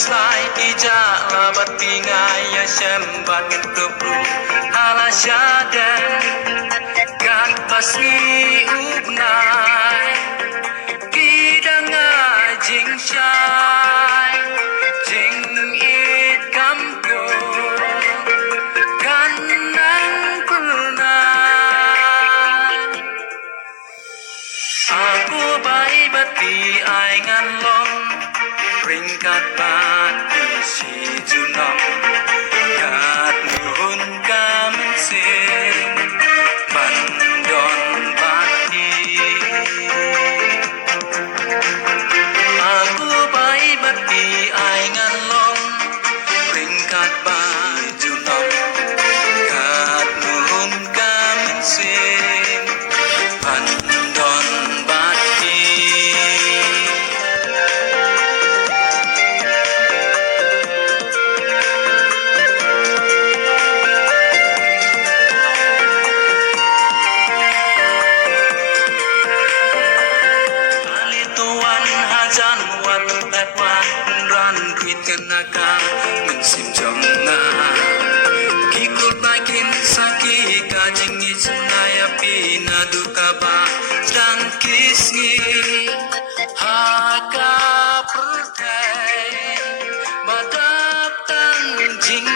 slai ija labat pingaya sembat ngepru ala syadan kan pasni ubnai kidanga jing syai jing it kamko kan nang pernah aku bai bati ai ngan long ringkat bati si junong kat nuhun kamen sing bandon bati aku bai bati ai ngan long ringkat bati junong kat nuhun kamen sing bandon bati Tuan hajan wat petwan ran duit kenaka mensim jonga kikut makin saki kajing sunaya pina duka ba dan kisni haka pertai badap tang jing